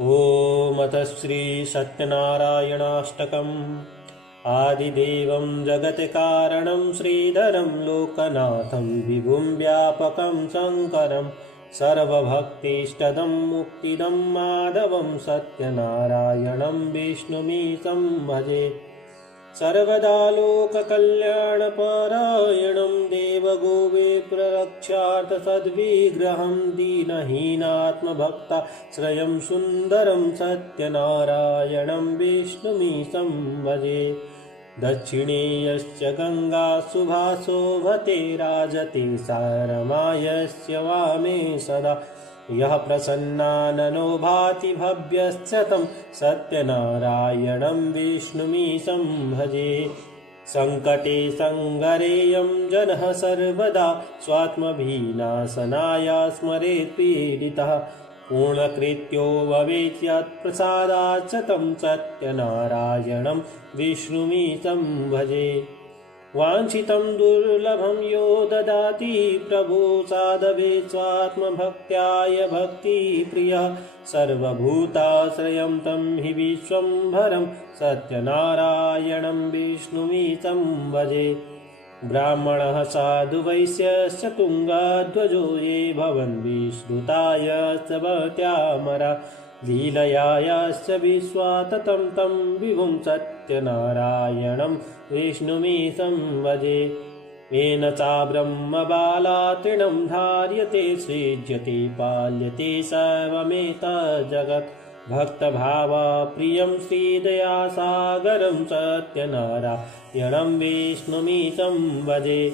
ॐ अथ श्री सत्यनारायणाष्टकम्। आदिदेवं जगत्कारणं श्रीधरं लोकनाथं विभुं व्यापकं शङ्करं सर्वभक्तिष्टदं मुक्तिदं माधवं सत्यनारायणं विष्णुमीशं भजे। सर्वदा लोककल्याणपरायणं देवगोविप्ररक्षार्थसद्विग्रहं दीनहीनात्मभक्ताश्रयं सुन्दरं सत्यनारायणं विष्णुमीशं भजे। दक्षिणे यस्य गङ्गा सुभाशोभते राजते सा रमा यस्य वामे सदा यः प्रसन्नाननो भाति भव्यश्च तं सत्यनारायणं विष्णुमीशं भजे। सङ्कटे सङ्गरेयं जनः सर्वदा स्वात्मविनाशनाय स्मरेत् पीडितः पूर्णकृत्यो भवेत् यत्प्रसादाच्च तं सत्यनारायणं विष्णुमीशं भजे। वाञ्छितं दुर्लभं यो ददाति प्रभो साधवे स्वात्मभक्त्याय भक्तिप्रियः सर्वभूताश्रयं तं हि विश्वम्भरं सत्यनारायणं विष्णुमीशं भजे। ब्राह्मणः साधुवैश्यश्च तुङ्गध्वजो ये भवन् विश्रुतायश्च भक्त्यामरा लीलयाश्च विश्वाततं तं विभुं सत्यनारायणं विष्णुमीशं भजे। येन चाब्रह्मबाला तृणं धार्यते सृज्यते पाल्यते सर्वमेतज्जगत् भक्तभावप्रियं श्रीदयासागरं सत्यनारायणं विष्णुमीशं भजे।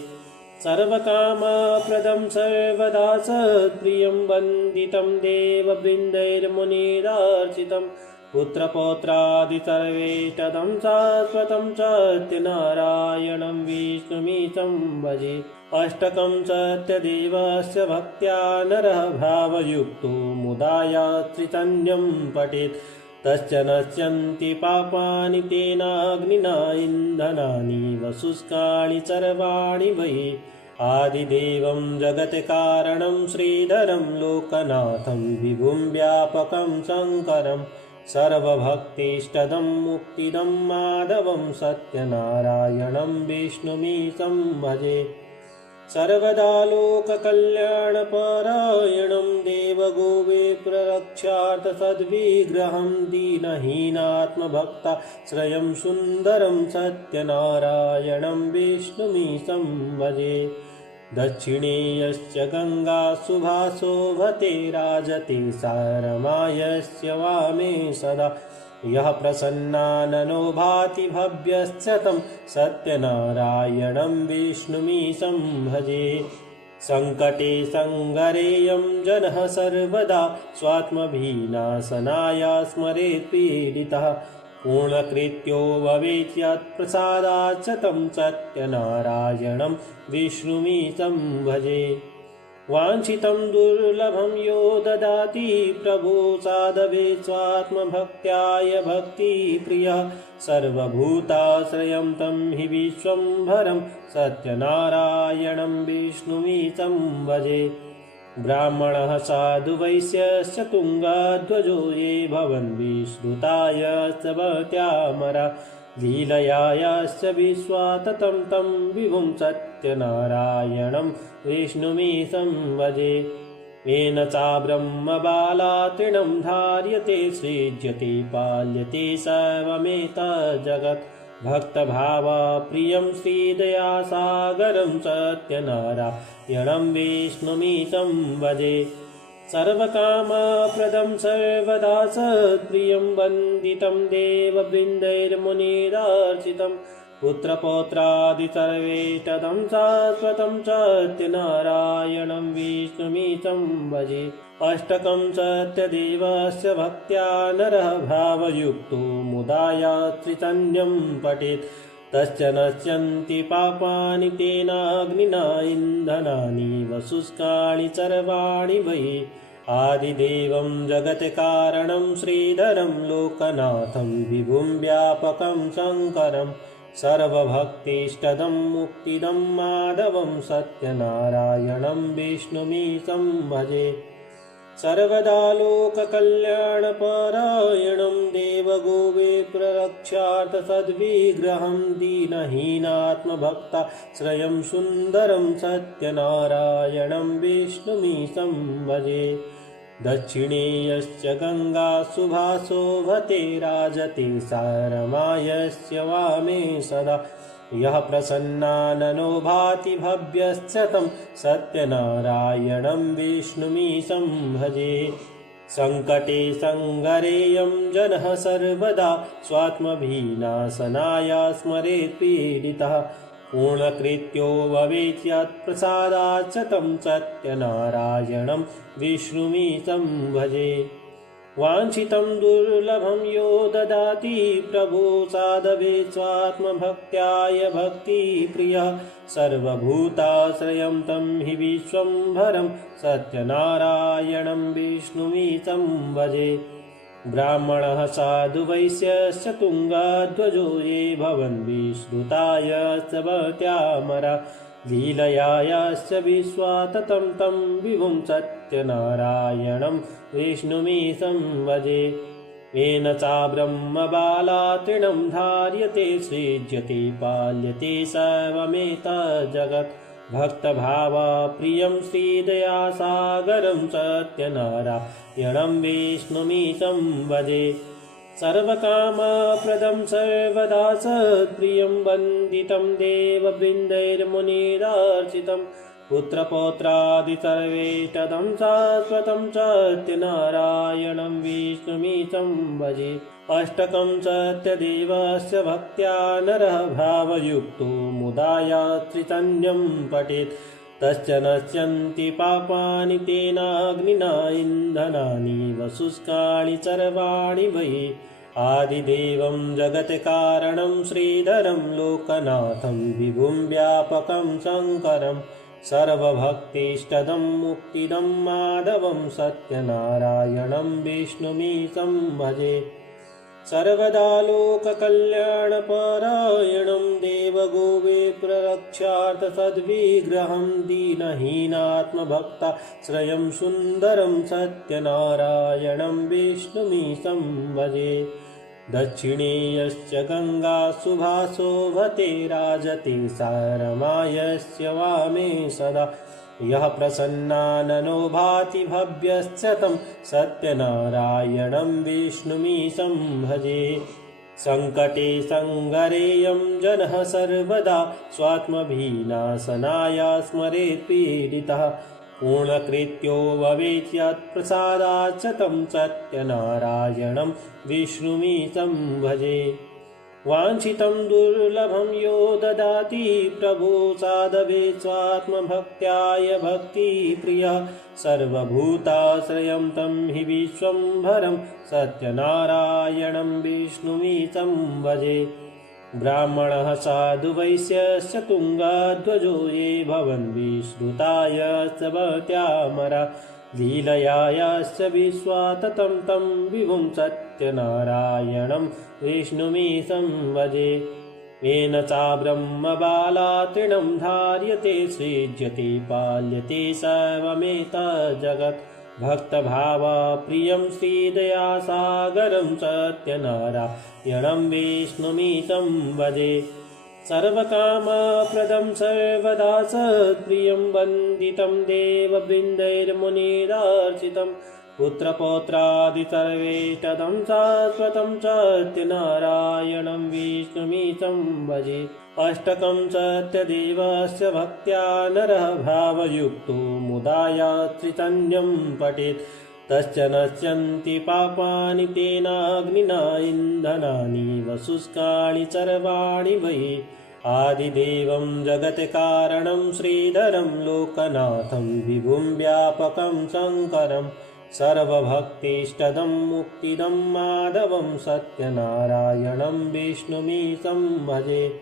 सर्वकामप्रदं सर्वदा सत्प्रियं वन्दितं देववृन्दैर्मुनिरार्चितं पुत्रपौत्रादि सर्वेष्टदं शाश्वतं सत्यनारायणं विष्णुमीशं भजे। अष्टकं सत्यदेवस्य भक्त्या नरः भावयुक्तो मुदा यत्त्रितन्यं पठेत् तस्य नश्यन्ति पापानि तेनाग्निना इन्धनानि वशुष्काणि सर्वाणि वै। आदिदेवं जगत्कारणं श्रीधरं लोकनाथं विभुं व्यापकं शङ्करं सर्वभक्तिष्टदं मुक्तिदं माधवं सत्यनारायणं विष्णुमीशं भजे। सर्वदा लोककल्याणपरायणं देवगोविप्ररक्षार्थसद्विग्रहं दीनहीनात्मभक्ताश्रयं सुन्दरं सत्यनारायणं विष्णुमीशं भजे। दक्षिणे यस्य गङ्गा सुभाशोभते राजते सा रमा यस्य वामे सदा यः प्रसन्नाननो भाति भव्यश्च तं सत्यनारायणं विष्णुमीशं भजे। सङ्कटे सङ्गरेयं जनः सर्वदा स्वात्मविनाशनाय स्मरेत् पीडितः पूर्णकृत्यो भवेत् यत्प्रसादाच्च तं सत्यनारायणं विष्णुमीशं भजे। वाञ्छितं दुर्लभं यो ददाति प्रभो साधवे स्वात्मभक्त्याय भक्तिप्रियः सर्वभूताश्रयं तं हि विश्वम्भरं सत्यनारायणं विष्णुमीशं भजे। ब्राह्मणः साधुवैश्यश्च तुङ्गध्वजो ये भवन् विश्रुतायश्च भक्त्यामरा लीलयाश्च विश्वाततं तं विभुं सत्यनारायणं विष्णुमीशं भजे। येन चाब्रह्मबाला तृणं धार्यते सृज्यते पाल्यते सर्वमेतज्जगत् भक्तभावप्रियं श्रीदयासागरं सत्यनारायणं विष्णुमीशं भजे। सर्वकामप्रदं सर्वदा सत्प्रियं वन्दितं देववृन्दैर्मुनिरार्चितं पुत्रपौत्रादि सर्वेष्टदं शाश्वतं सत्यनारायणं विष्णुमीशं भजे। अष्टकं सत्यदेवस्य भक्त्या नरः भावयुक्तो मुदा यत्त्रितन्यं पठेत् तस्य नश्यन्ति पापानि तेनाग्निना इन्धनानि वशुष्काणि सर्वाणि वै। आदिदेवं जगत्कारणं श्रीधरं लोकनाथं विभुं व्यापकं शङ्करं सर्वभक्तिष्टदं मुक्तिदं माधवं सत्यनारायणं विष्णुमीशं भजे। सर्वदा लोककल्याणपरायणं देवगोविप्ररक्षार्थसद्विग्रहं दीनहीनात्मभक्ताश्रयं सुन्दरं सत्यनारायणं विष्णुमीशं भजे। दक्षिणे यश्च गङ्गा सुभाशोभते राजते सा रमा यस्य वामे सदा। यः प्रसन्नाननो भाति भव्यश्च तं सत्यनारायणं विष्णुमीशं भजे। सङ्कटे सङ्गरेयं जनः सर्वदा स्वात्मविनाशनाय स्मरेत् पीडितः। पूर्णकृत्यो भवेत् यत्प्रसादात् च तं सत्यनारायणं विष्णुमीशं भजे। वाञ्छितं दुर्लभं यो ददाति प्रभु साधवे स्वात्मभक्त्याय भक्तिप्रियः। सर्वभूताश्रयं तं हि विश्वम्भरं सत्यनारायणं विष्णुमीशं भजे। ब्राह्मणः साधु वैश्यश्च तुङ्गध्वजो ये भवन् विश्रुतायश्च भक्त्यामरा। लीलयाश्च विश्वाततं तं विभुं सत्यनारायणं विष्णुमीशं भजे। येन चा ब्रह्मबाला तृणं धार्यते सृज्यते पाल्यते सर्वमेतज्जगत्। भक्तभावप्रियं श्रीदयासागरं सत्यनारायणं विष्णुमीशं भजे। सर्वकामप्रदं सर्वदा सत्प्रियं वन्दितं देववृन्दैर्मुनिरार्चितं। पुत्रपौत्रादिसर्वेष्टदं शाश्वतं सत्यनारायणं विष्णुमीशं भजे। अष्टकं सत्यदेवस्य भक्त्या नरः भावयुक्तो मुदा यत्त्रितन्यं पठेत्। तश्च नश्यन्ति पापानि तेनाग्निना इन्धनानि वशुष्काणि सर्वाणि वै। आदिदेवं जगत्कारणं श्रीधरं लोकनाथं विभुं व्यापकं शङ्करं। सर्वभक्तिष्टदं मुक्तिदं माधवं सत्यनारायणं विष्णुमीशं भजे। सर्वदा लोककल्याणपरायणं देवगोविप्ररक्षार्थसद्विग्रहं दीनहीनात्मभक्ताश्रयं सुन्दरं सत्यनारायणं विष्णुमीशं भजे। दक्षिणे यश्च गङ्गा सुभाशोभते राजते सा रमा यस्य वामे सदा। यः प्रसन्नाननो भाति भव्यश्च तं सत्यनारायणं विष्णुमीशं भजे। सङ्कटे सङ्गरेयं जनः सर्वदा स्वात्मविनाशनाय स्मरेत् पीडितः। पूर्णकृत्यो भवेत् यत्प्रसादात् च तं सत्यनारायणं विष्णुमीशं भजे। वाञ्छितं दुर्लभं यो ददाति प्रभु साधवे स्वात्मभक्त्याय भक्तिप्रियः। सर्वभूताश्रयं तं हि विश्वम्भरं सत्यनारायणं विष्णुमीशं भजे। ब्राह्मणः साधु वैश्यश्च तुङ्गध्वजो ये भवन् विश्रुतायश्च भक्त्यामरा। लीलयाश्च विश्वाततं तं विभुं सत्यनारायणं विष्णुमीशं भजे। येन चा ब्रह्मबाला तृणं धार्यते सृज्यते पाल्यते सर्वमेतज्जगत्। भक्तभावप्रियं श्रीदयासागरं सत्यनारायणं विष्णुमीशं भजे। सर्वकामप्रदं सर्वदा सत्प्रियं वन्दितं देववृन्दैर्मुनिरार्चितं। पुत्रपौत्रादिसर्वेष्टदं शाश्वतं सत्यनारायणं विष्णुमीशं भजे। अष्टकं सत्यदेवस्य भक्त्या नरः भावयुक्तो मुदा यत्त्रितन्यं पठेत्। तश्च नश्यन्ति पापानि तेनाग्निना इन्धनानि वशुष्काणि सर्वाणि वै। आदिदेवं जगत्कारणं श्रीधरं लोकनाथं विभुं व्यापकं शङ्करं। सर्वभक्तिष्टदं मुक्तिदं माधवं सत्यनारायणं विष्णुमीशं भजे।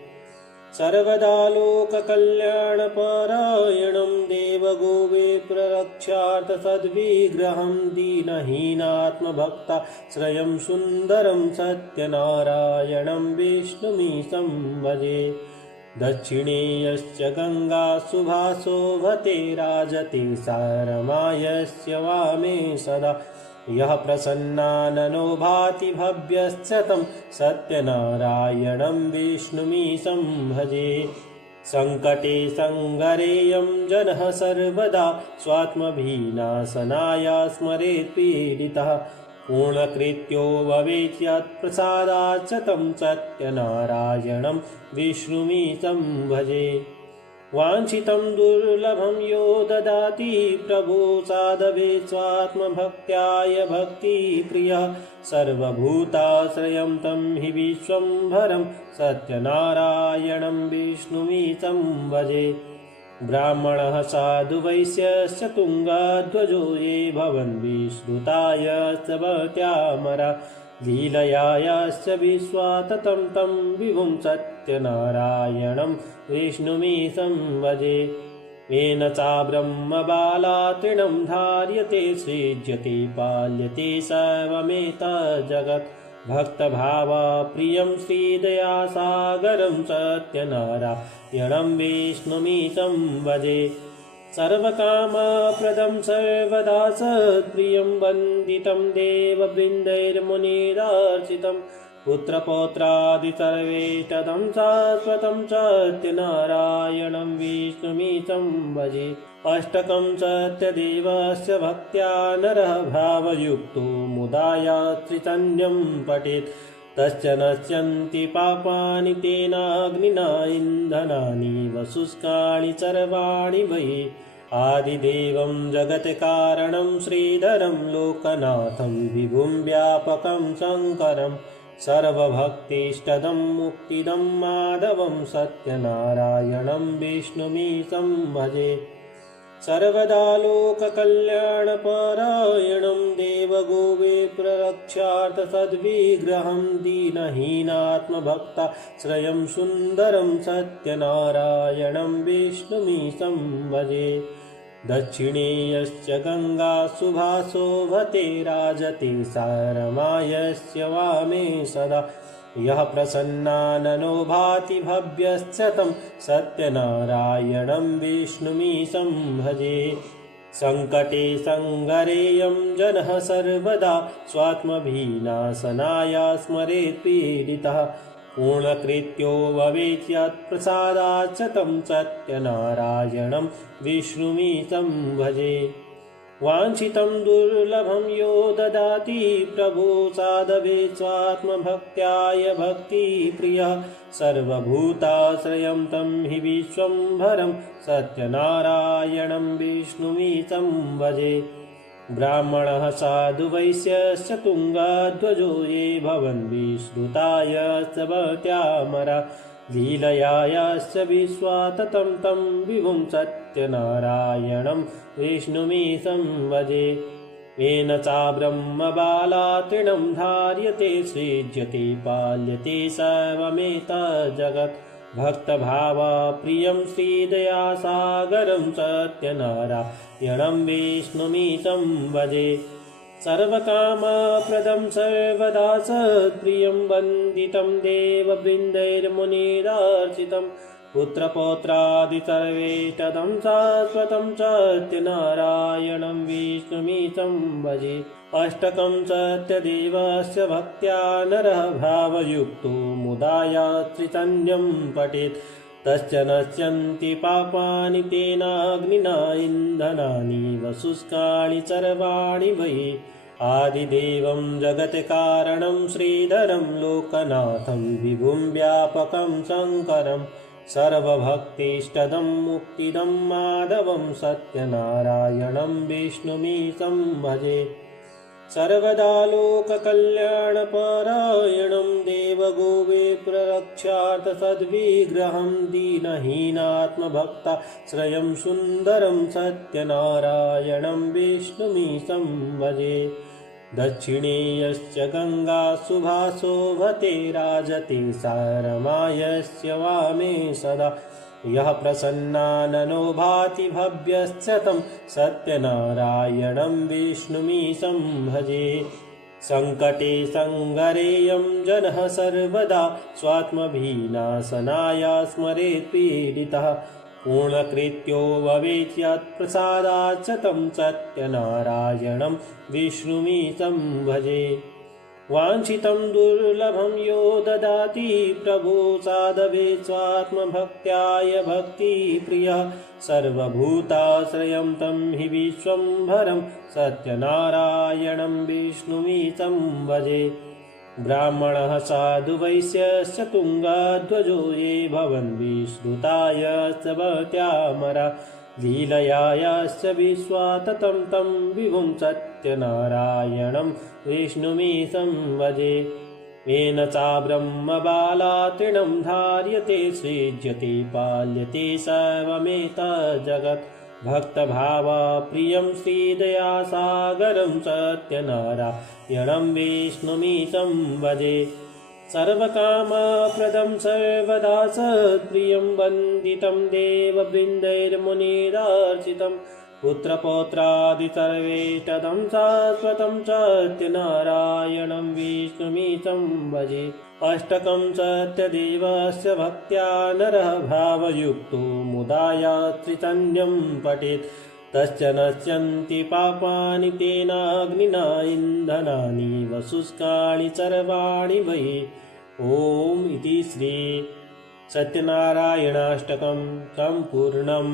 सर्वदा लोककल्याणपरायणं देवगोविप्ररक्षार्थसद्विग्रहं दीनहीनात्मभक्ताश्रयं सुन्दरं सत्यनारायणं विष्णुमीशं भजे। दक्षिणे यश्च गङ्गा सुभासोभते राजते सा रमा यस्य वामे सदा यः प्रसन्नाननो भाति भव्यश्च तं सत्यनारायणं विष्णुमीशं भजे सङ्कटे सङ्गरेयं जनः सर्वदा स्वात्मविनाशनाय स्मरेत् पीडितः पूर्णकृत्यो भवेत् यत्प्रसादाच्च तं सत्यनारायणं विष्णुमीशं भजे वाञ्छितं दुर्लभं यो ददाति प्रभु साधवे स्वात्मभक्त्याय भक्तिप्रियः सर्वभूताश्रयं तं हि विश्वम्भरं सत्यनारायणं विष्णुमीशं भजे ब्राह्मणः साधु वैश्यश्च तुङ्गध्वजो ये भवन् विश्रुतायश्च भक्त्यामरा लीलयाश्च विश्वाततं तं विभुं सत्यनारायणं विष्णुमीशं भजे येन चा ब्रह्मबाला तृणं धार्यते सृज्यते पाल्यते सर्वमेतज्जगत् भक्तभावप्रियं श्रीदयासागरं सत्यनारायणं विष्णुमीशं भजे सर्वकामप्रदं सर्वदा सत्प्रियं वन्दितं देववृन्दैर्मुनिरार्चितं पुत्रपौत्रादिसर्वेष्टदं शाश्वतं सत्यनारायणं विष्णुमीशं भजे अष्टकं सत्यदेवस्य भक्त्या नरः भावयुक्तो मुदा यत्त्रितन्यं पठेत् तश्च नश्यन्ति पापानि तेनाग्निना इन्धनानि वशुष्काणि सर्वाणि वै आदिदेवं जगत्कारणं श्रीधरं लोकनाथं विभुं व्यापकं शङ्करं सर्वभक्तिष्टदं मुक्तिदं माधवं सत्यनारायणं विष्णुमीशं भजे सर्वदा लोककल्याणपरायणं देवगोविप्ररक्षार्थसद्विग्रहं दीनहीनात्मभक्ताश्रयं सुन्दरं सत्यनारायणं विष्णुमीशं भजे दक्षिणे यश्च गङ्गा सुभासोभते राजते सा रमा यस्य वामे सदा यः प्रसन्नाननो भाति भव्यश्च तं सत्यनारायणं विष्णुमीशं भजे सङ्कटे सङ्गरेयं जनः सर्वदा स्वात्मविनाशनाय स्मरेत् पीडितः पूर्णकृत्यो भवेत् यत्प्रसादाच्च तं सत्यनारायणं विष्णुमीशं भजे वाञ्छितं दुर्लभं यो ददाति प्रभु साधवे स्वात्मभक्त्याय भक्तिप्रियः सर्वभूताश्रयं तं हि विश्वम्भरं सत्यनारायणं विष्णुमीशं भजे ब्राह्मणः साधु वैश्यश्च तुङ्गध्वजो ये भवन् विश्रुतायश्च भक्त्यामरा लीलयाश्च विश्वाततं तं विभुं सत्यनारायणं विष्णुमीशं भजे येन चा ब्रह्मबाला तृणं धार्यते सृज्यते पाल्यते सर्वमेतज्जगत् भक्तभावप्रियं श्रीदयासागरं सत्यनारायणं विष्णुमीशं भजे सर्वकामप्रदं सर्वदा सत्प्रियं वन्दितं देववृन्दैर्मुनिरार्चितं पुत्रपौत्रादिसर्वेष्टदं शाश्वतं सत्यनारायणं विष्णुमीशं भजे अष्टकं सत्यदेवस्य भक्त्या नरः भावयुक्तो मुदा यत्त्रितन्यं पठेत् तश्च नश्यन्ति पापानि तेनाग्निना इन्धनानि वशुष्काणि सर्वाणि वै आदिदेवं जगत्कारणं श्रीधरं लोकनाथं विभुं व्यापकं शङ्करं सर्वभक्तिष्टदं मुक्तिदं माधवं सत्यनारायणं विष्णुमीशं भजे सर्वदा लोककल्याणपरायणं देवगोविप्ररक्षार्थसद्विग्रहं दीनहीनात्मभक्ताश्रयं सुन्दरं सत्यनारायणं विष्णुमीशं भजे दक्षिणे यश्च गङ्गा सुभासोभते राजते सा रमा यस्य वामे सदा यः प्रसन्नाननो भाति भव्यश्च तं सत्यनारायणं विष्णुमीशं भजे सङ्कटे सङ्गरेयं जनः सर्वदा स्वात्मविनाशनाय स्मरेत् पीडितः पूर्णकृत्यो भवेत् यत्प्रसादात् तं सत्यनारायणं विष्णुमीशं भजे वाञ्छितं दुर्लभं यो ददाति प्रभो साधवे स्वात्मभक्त्याय भक्तिप्रियः सर्वभूताश्रयं तं हि विश्वम्भरं सत्यनारायणं विष्णुमीशं भजे ब्राह्मणः साधु वैश्यश्च तुङ्गध्वजो ये भवन् विश्रुतायश्च भक्त्यामरा लीलयाश्च विश्वाततं तं विभुं सत्यनारायणं विष्णुमीशं भजे येन चा ब्रह्मबाला तृणं धार्यते सृज्यते पाल्यते सर्वमेतज्जगत् भक्तभावप्रियं श्रीदयासागरं सत्यनारायणं विष्णुमीशं भजे सर्वकामप्रदं सर्वदा सत्प्रियं वन्दितं देववृन्दैर्मुनिरार्चितं पुत्रपौत्रादिसर्वेष्टदं शाश्वतं सत्यनारायणं विष्णुमीशं भजे अष्टकं सत्यदेवस्य भक्त्या नरः भावयुक्तो मुदा यत्त्रितन्यं पठेत् तश्च नश्यन्ति पापानि तेनाग्निना इन्धनानि वशुष्काणि सर्वाणि वै ॐ इति श्री सत्यनारायणाष्टकं सम्पूर्णम्।